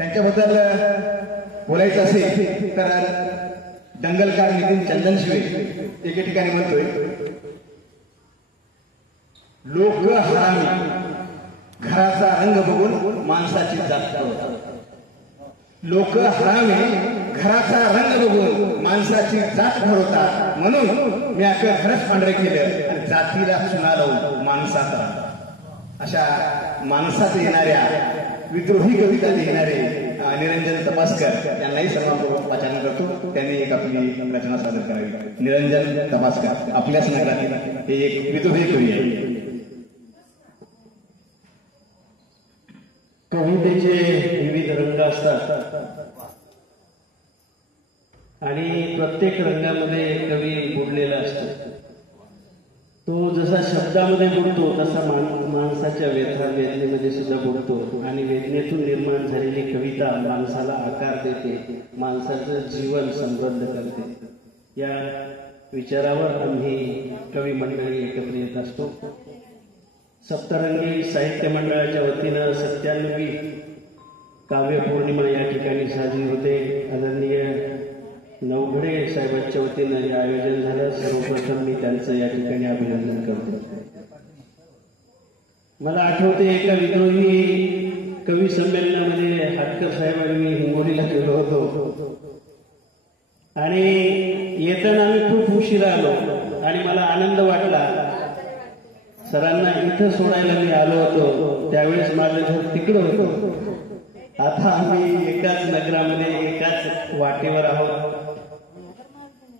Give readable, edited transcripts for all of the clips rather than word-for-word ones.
त्यांच्याबद्दल बोलायचं असेल तर दंगलकार नितीन चंदनशिवे एके ठिकाणी म्हणतोय, लोक हरामी घराचा रंग बघून माणसाची जात ठरवतात. लोक हरामी घराचा रंग बघून माणसाची जात ठरवतात. म्हणून मी अख्खं घरच पांढरे केलं आणि जातीला चुना लावून माणसाचा. अशा माणसात येणाऱ्या विद्रोही कविता लिहिणारे निरंजन तपासकर यांनाही सर्वांपूर्वक वाचन करतो. त्यांनी एक आपली रचना सादर करावी. निरंजन तपासकर आपल्याच नगरातील हे एक विद्रोही कवी आहे. कवितेचे विविध रंग असतात आणि प्रत्येक रंगामध्ये कवी बुडलेला असतो. तो जसा शब्दामध्ये बुडतो तसा माणसाच्या व्यथा वेदनेमध्ये सुद्धा बुडतो आणि वेदनेतून निर्माण झालेली कविता माणसाला आकार देते, माणसाचं जीवन समृद्ध करते. या विचारावर आम्ही कवी मंडळी एकत्र येत असतो. सप्तरंगी साहित्य मंडळाच्या वतीनं 97वी काव्य पौर्णिमा या ठिकाणी साजरी होते. आदरणीय नवघडे साहेबांच्या वतीनं हे आयोजन झालं. सर्वप्रथम मी त्यांचं या ठिकाणी अभिनंदन करतो. मला आठवते एका विद्रोही कवी संमेलनामध्ये हाटकर साहेब आणि मी हिंगोलीला गेलो होतो आणि येताना आम्ही खूप उशिरा आलो आणि मला आनंद वाटला. सरांना इथं सोडायला मी आलो होतो त्यावेळेस माझं घर तिकडं होतं. आता आम्ही एकाच नगरामध्ये एकाच वाटेवर आहोत.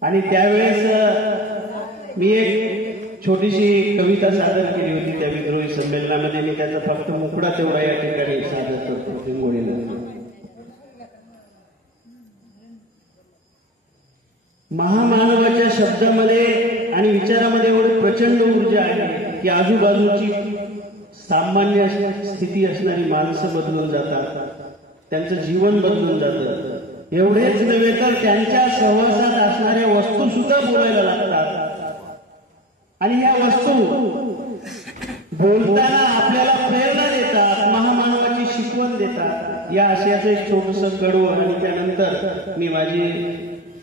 आणि त्यावेळेस मी एक छोटीशी कविता सादर केली होती त्या विद्रोही संमेलनामध्ये. मी त्याचा फक्त मुकडा तेवढा या ठिकाणी सादर करतो. हिंगोळीला महामानवाच्या शब्दामध्ये आणि विचारामध्ये एवढी प्रचंड ऊर्जा आहे की आजूबाजूची सामान्य स्थिती असणारी माणसं बदलून जातात, त्यांचं जीवन बदलून जातं. एवढेच नव्हे तर त्यांच्या सहवासात असणाऱ्या वस्तू सुद्धा बोलायला लागतात आणि या वस्तू बोलताना आपल्याला प्रेरणा देतात, महामानवाची शिकवण देतात. या आशयाचं एक छोटंसं कडवं आणि त्यानंतर मी माझी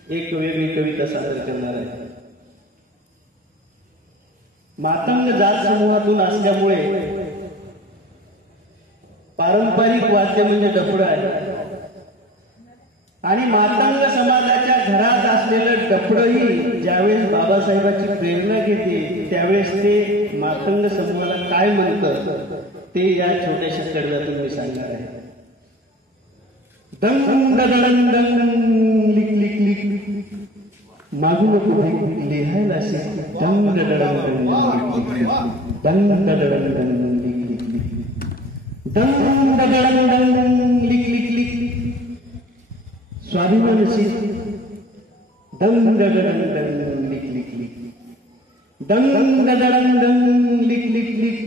एक वेगळी कविता सादर करणार आहे. मातंग जात समूहातून असल्यामुळे पारंपरिक वाद्य म्हणजे डफडं आहे आणि मातंग समाजाच्या घरात असलेलं डफडंही ज्यावेळेस बाबासाहेबांची प्रेरणा घेते त्यावेळेस ते मातंग समूहाला काय म्हणतं ते या छोट्याशा कडव्यातून मी सांगणार आहे. दंग दंग दंग लिक लिक लिक मागू नको लिहायला शिक. दंग दंग दंग दंग दंग लिक लिक लिक दंग दंग दंग लिक लिक लिक स्वाभिमान शिक. दंग दंग दंग लिक लिक लिक दंग दंग दंग लिक लिक लिक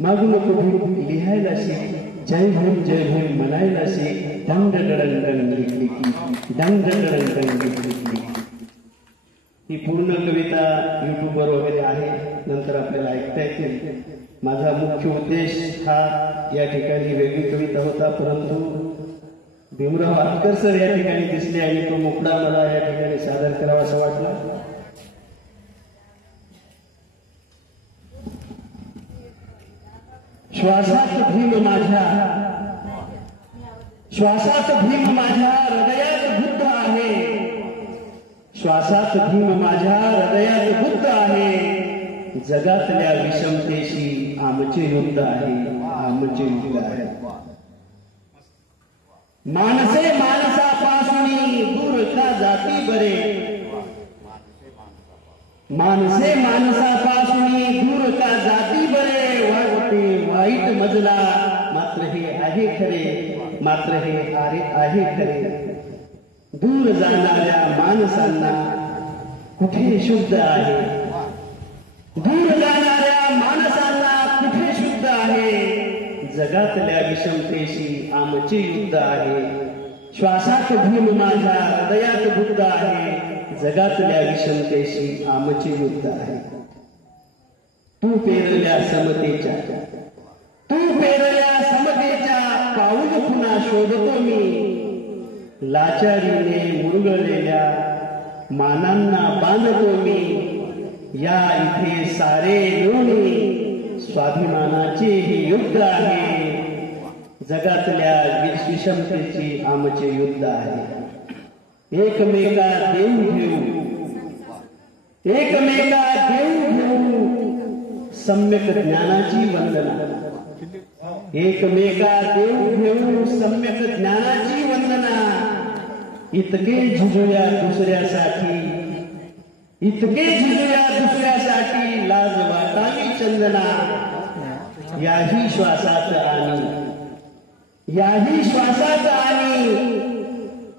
मागू नको लिहायला शिक. जय भीम म्हणायला शिक. दंग दंग दंग लिक लिक दंग दंग दंग लिक लिक लिक. ही पूर्ण कविता युट्यूबवर वगैरे आहे, नंतर आपल्याला ऐकता येतील. माझा मुख्य उद्देश हा या ठिकाणी वेगळी कविता होता, परंतु भीमराव आटकर सर या ठिकाणी दिसले आणि तो मुकडा मला या ठिकाणी सादर करावा असं वाटलं. श्वासात भीम माझ्या, श्वासात भीम माझ्या हृदयात बुद्ध आहे. श्वासात भीम माझ्या हृदयात बुद्ध आहे. जगातल्या विषमतेशी आमचे युद्ध आहे, आमचे युद्ध आहे. माणसे माणसापासून दूर का जाती बरे. माणसे माणसापासून दूर का जाती बरे. वाटते वाईट मजला मात्र हे आहे खरे, मात्र हे आहे खरे. दूर जाणाऱ्या माणसांना कुठे शुद्ध आहे. दूर जाणाऱ्या माणसांना कुठे शुद्ध आहे. जगातल्या विषमतेशी आमचे युद्ध आहे. श्वासात भीम माझ्या हृदयात बुद्ध आहे. जगातल्या विषमतेशी आमचे युद्ध आहे. तू पेरल्या समतेच्या, तू पेरल्या समतेच्या पाऊल पुन्हा शोधतो मी. लाचारीने मुरगळलेल्या मानांना बांधतो मी, या इथे सारे मिळून स्वाभिमानाचे हे युद्ध आहे, जगातल्या विषमतेची आमचे युद्ध आहे. एकमेका देऊ घेऊ, एकमेका देऊ घेऊ सम्यक ज्ञानाची वंदना, एकमेका देऊ घेऊ सम्यक ज्ञानाची वंदना. इतके झुजूया दुसऱ्यासाठी, इतके झुजूया दुसऱ्यासाठी, लाज वाटावी चंदना. याही श्वासात आणि, याही श्वासात आणि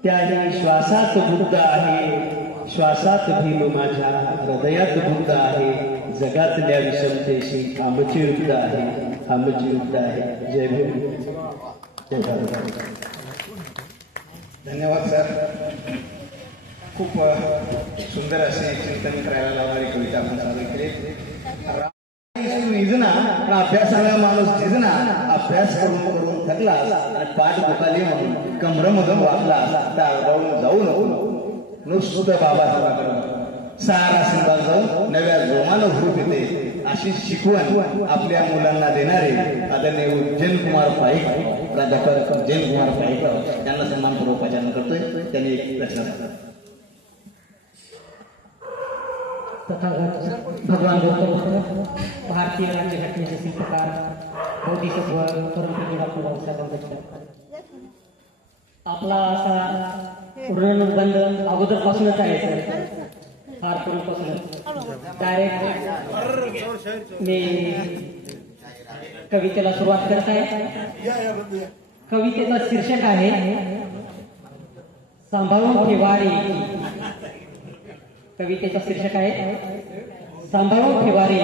त्याही श्वासात बुद्ध आहे, श्वासात भीम माझ्या हृदयात बुद्ध आहे. जगातल्या विषमतेशी आमचे युद्ध आहे, आमचे युद्ध आहे. जय भीम, जय भारत. धन्यवाद सर. खूप सुंदर असे चिंतन करायला लावणारी कविता आपण सादर केली. इजना अभ्यासाला माणूस झिजना, अभ्यास करून करून थकला आणि पाठ दुखाली म्हणून कमरमधून वाचला, टाळगावून जाऊ नको, नुसतं बाबासाहेबांकडे सारा संघात जाऊन नव्या जोमानं हुरूप येते, अशी शिकवण आपल्या मुलांना देणारे आदरणीय उज्जैन कुमार पाईक, प्राध्यापक उज्जैन कुमार पाईक यांना सन्मानपूर्वक पाचारण करतोय. त्यांनी एक रचना तथागत भगवान गौतम भारतीय राज्यघटनेचे शिल्पकार बोधिसत्व परमपूज्य डॉक्टर बाबासाहेब आंबेडकर. आपला असा ऋणबंध अगोदरपासूनच आहे सर, फार पूर्वीपासूनच. डायरेक्ट मी कवितेला सुरुवात करत आहे. कवितेचा शीर्षक आहे सांभाळून ठेवारे. कवितेचा शीर्षक आहे सांभाळून ठेवारे.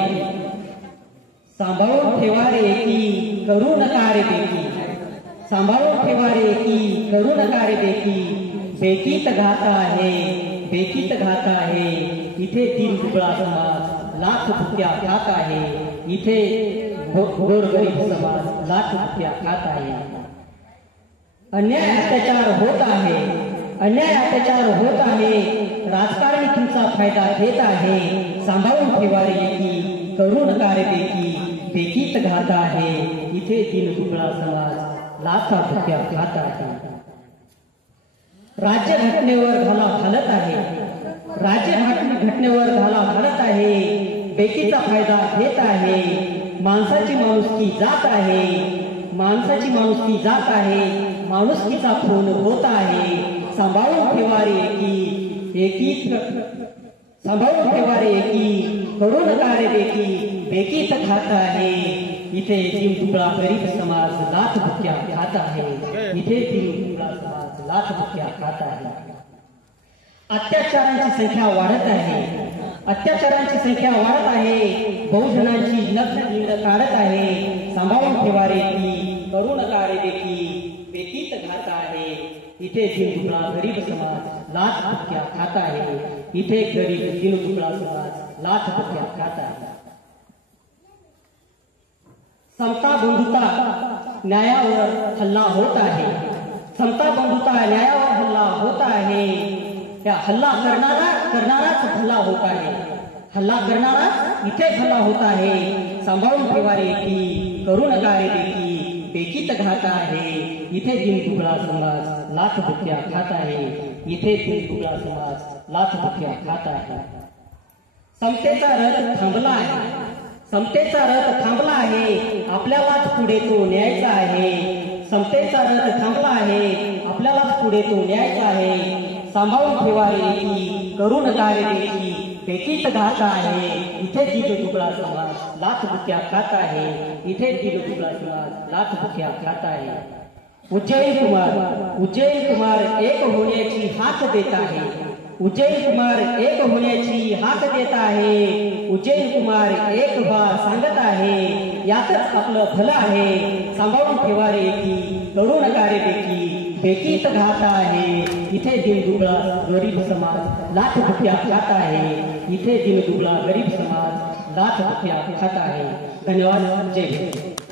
सांभाळून ठेवारे की करू नका रे बेकी, सांभाळून ठेवारे की करू नका रे बेकी. बेकीत घात आहे, बेकीत घात आहे, इथे तीन दुबळा समाज लाख भुक्या खात आहे. इथे गोरगरीब समाज लाख भुक्या खात आहे. अन्याय अत्याचार होत आहे, अन्याय अत्याचार होत आहे, राजकारणी तुमचा फायदा घेत आहे. सांभाळून ठेवारे की करू नका रे बेकी, बेकीत घात आहे, इथे तीन दुबळा समाज लाखा भुक्या खात आहे. राज्य घटनेवर घाला घालत आहे, राज्य घटनेवर घाला घालत आहे, बेकीचा फायदा घेत आहे. माणसाची माणुसकी जात आहे, माणसाची माणुसकी जात आहे, माणुसकीचा खून होत आहे. सांभाळून ठेवारे की एकीत, सांभाळून ठेवारे की करू नका रे बेकी, बेकीत खात आहे, इथे तीन तुकडा गरीब समाज लाख भुक्या खात आहे. इथे तीन तुकडा समाज लाख भुक्या खात आहे. अत्याचारांची संख्या वाढत आहे, अत्याचारांची संख्या वाढत आहे, बहुजनांची नग्न नीड काढत आहे. सांभाळून ठेवारे की करू नका रे बेकी, बेकीत घात आहे, इथे तीन तुकडा गरीब समाज लाख भुक्या खात आहे. इथे गरीब तीन तुकडा समाज लाख भुक्या खात आहे. समता बंधुता न्यायावर हल्ला होत आहे, समता बंधुता न्यायावर हल्ला होत आहे. त्या हल्ला करणाराच हल्ला होत आहे, हल्ला करणारा इथे हल्ला होत आहे. सांभाळून ठेवारे की करू नका रे बेकी, बेकीत घात आहे, इथे तीन तुकडा समाज लाख भुक्या खात आहे. इथे तीन तुकडा समाज लाख भुक्या खात आहे. समतेचा रथ थांबला आहे, समतेचा रथ थांबला आहे, आपल्यालाच पुढे तो न्यायचा आहे. समतेचा रथ थांबला आहे, आपल्यालाच पुढे तो न्यायचा आहे. सांभाळून ठेवारे की करू नका रे बेकी, बेकीत घात आहे, इथे तीन तुकडा समाज लाख भुक्या खात आहे. इथे तीन तुकडा समाज लाख भुक्या खात आहे. उज्जैन कुमार एक होण्याची हाक देत आहे, उज्जैन कुमार एक होण्याची हाक देत आहे. उज्जैन कुमार एक व्हा सांगत आहे, यातच आपलं भलं आहे. सांभाळून ठेवारे की करू नका रे बेकी, बेकीत घात आहे, इथे दिनदुबळा गरीब समाज लाख भुक्या खात आहे. इथे दिनदुबळा गरीब समाज लाख भुक्या खात आहे. धन्यवाद. जय हिंद.